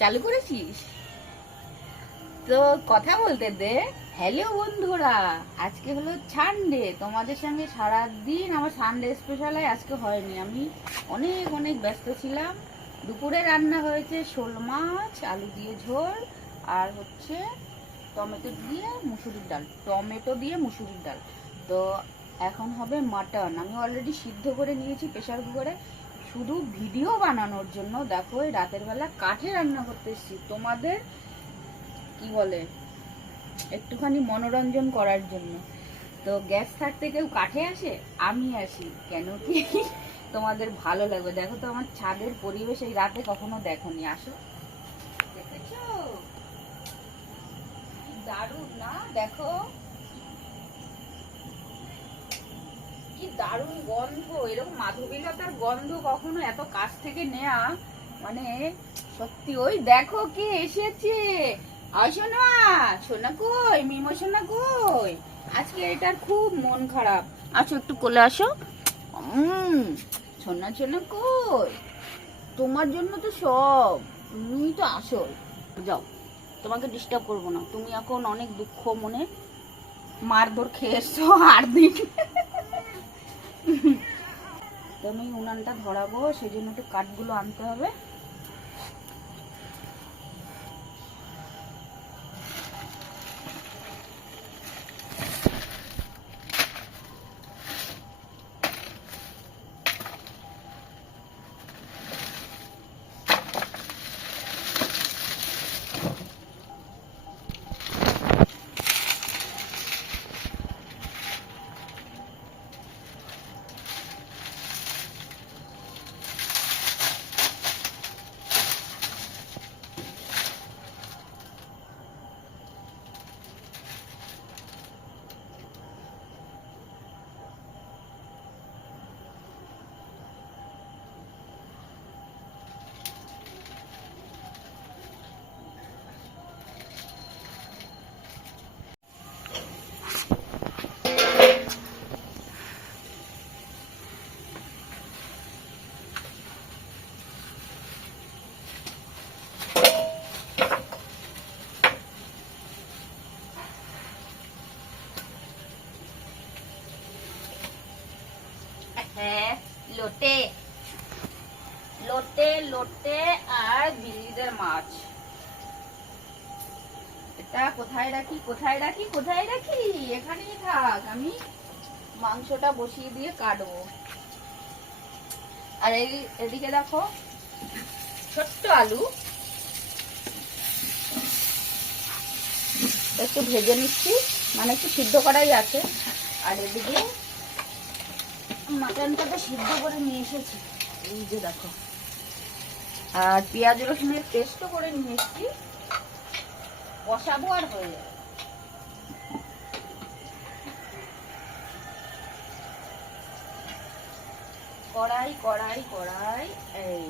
চালু করেছিস? তো কথা বলতে দে। হ্যালো বন্ধুরা, আজকে হলো সানডে তোমাদের সঙ্গে সারাদিন আমার সানডে স্পেশালে আজকে হয়নি। আমি অনেক অনেক ব্যস্ত ছিলাম। দুপুরে রান্না হয়েছে শোল মাছ, আলু দিয়ে ঝোল, আর হচ্ছে টমেটো দিয়ে মুসুরির ডাল। টমেটো দিয়ে মুসুরির ডাল। তো এখন হবে মাটন। আমি অলরেডি সিদ্ধ করে নিয়েছি প্রেশার কুকারে। শুধু ভিডিও বানানোর জন্য দেখো, এই রাতের বেলা কাঠে রান্না করতে এসেছি। তোমাদের কি বলে, একটুখানি মনোরঞ্জন করার জন্য। তো গ্যাস থাকতে কেউ কাঠে আসে? আমি আসি। কেন কি তোমাদের ভালো লাগবে? দেখো তো আমার ছাদের পরিবেশ এই রাতে কখনো দেখোনি। আসো। দেখেছ? দারুণ, না? দেখো। দারুণ গন্ধ এরকম মাধবীলতার গন্ধ কখনো এত কাছ থেকে নেয়া মানে সত্যি ওই দেখো কে এসেছে। আসো না সোনা কই মিমো সোনা কই? আজকে এটার খুব মন খারাপ। আসো একটু কোলে আসো। উম, সোনা সোনা কই? তোমার জন্য তো সব। তুমি তো আসল। যাও তোমাকে ডিস্টার্ব করব না। তুমি এখন অনেক দুঃখ মনে মারধর খেয়ে এসছো আর দিন। তো আমি উনানটা ধরাবো সেই জন্য একটু কাঠগুলো আনতে হবে। হ্যাঁ লোটে লোটে লোটে আর বিলিদের মাছ এটা কোথায় রাখি কোথায় রাখি কোথায় রাখি? এখানেই থাক, আমি মাংসটা বসিয়ে দিয়ে কাটবো। আর এদিকে দেখো, ছোট্ট আলু। একটু ভেজে নিচ্ছি মানে একটু সিদ্ধ করাই আছে। আর এদিকে মাটনটা তো সিদ্ধ করে নিয়ে এসেছি। এই যে দেখো। আর পেঁয়াজ রসুনের পেস্টও করে নিয়ে এসেছি। কষাবো আর হয়ে যাবে। কড়াই কড়াই কড়াই, এই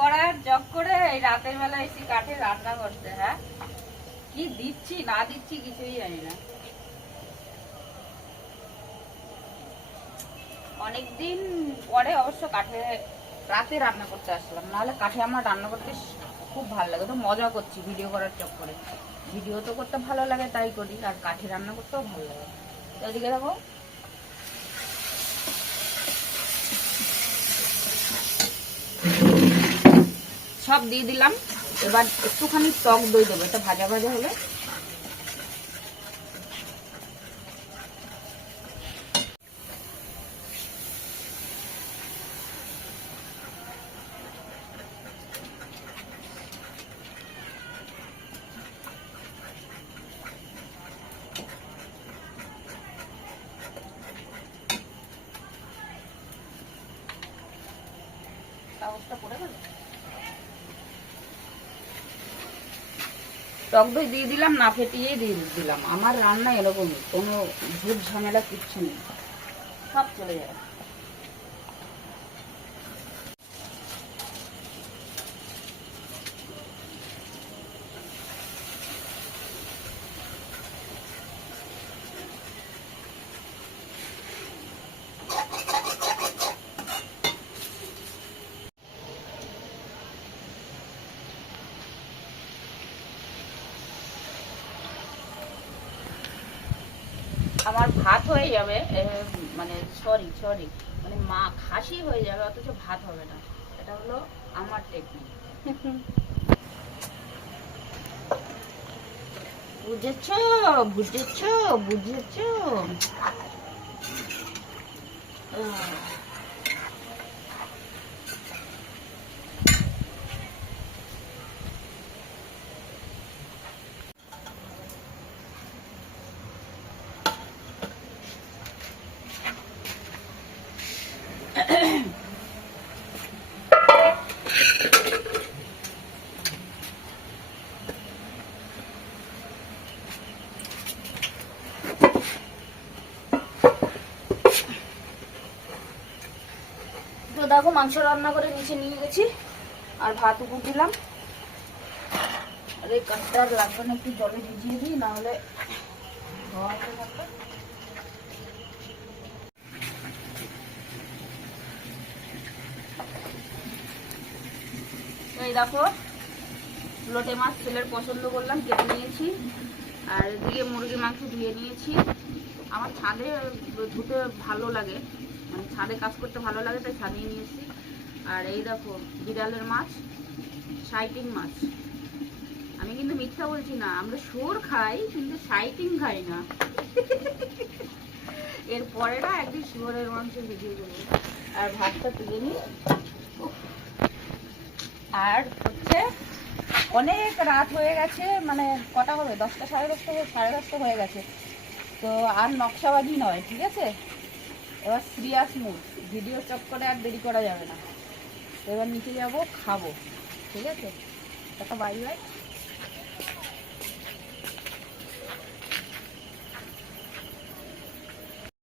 করার জব করে এই রাতের বেলা এসে কাঠে রান্না করতে হ্যাঁ? কি দিচ্ছি, না দিচ্ছি কিছুই জানি না। অনেকদিন পরে অবশ্য কাঠে রাতে রান্না করতে আসলাম, নাহলে কাঠে আমার রান্না করতে খুব ভালো লাগে, তো মজা করছি ভিডিও করার চক্করে ভিডিও তো করতে ভালো লাগে, তাই করি, আর কাঠে রান্না করতেও ভালো লাগে। তো এদিকে দেখো সব দিয়ে দিলাম। এবার একটুখানি টক দই দেবো এটা ভাজা ভাজা হলে। টক দই দিয়ে দিলাম, না ফেটিয়ে দিয়ে দিলাম। আমার রান্না এরকমই, কোনো ঝুট ঝামেলা কিচ্ছু নেই। সব চলে যাবে। আমার ভাত হয়ে যাবে মানে সরি সরি মানে মা খাসি হয়ে যাবে, অথচ ভাত হবে না। এটা হলো আমার টেকনিক বুঝেছ? বুঝেছ? বুঝেছ? দেখো, মাংস রান্না করে নিচে নিয়ে গেছি। আর ভাত উপর দিলাম। আর এই কাঠটা লাগবে না একটু জলে ভিজিয়ে দিই, নাহলে এই দেখো, লোটে মাছ ছেলের পছন্দ করলাম, কেটে নিয়েছি। আর এদিকে মুরগির মাংস ধুয়ে নিয়েছি। আমার ছাদে ধুতে ভালো লাগে। মানে ছাদে কাজ করতে ভালো লাগে, তাই ছাদিয়ে নিয়েছি আর এই দেখো, বিড়ালের মাছ, সাইটিং মাছ। আমি কিন্তু মিথ্যা বলছি না, আমরা সোর খাই, কিন্তু সাইটিং খাই না। এরপরে না একদিন শুয়োরের মাংস ভিডিও দেবো আর ভাতটা তুলে নিই। আর হচ্ছে, অনেক রাত হয়ে গেছে মানে কটা হবে? দশটা, সাড়ে দশটা সাড়ে দশটা হয়ে গেছে। তো আর নকশাবাজি নয়, ঠিক আছে? এবার সিরিয়াস মুড ভিডিও চক্করে আর দেরি করা যাবে না। এবার নিচে যাব, খাব। ঠিক আছে? একটা বাই বাই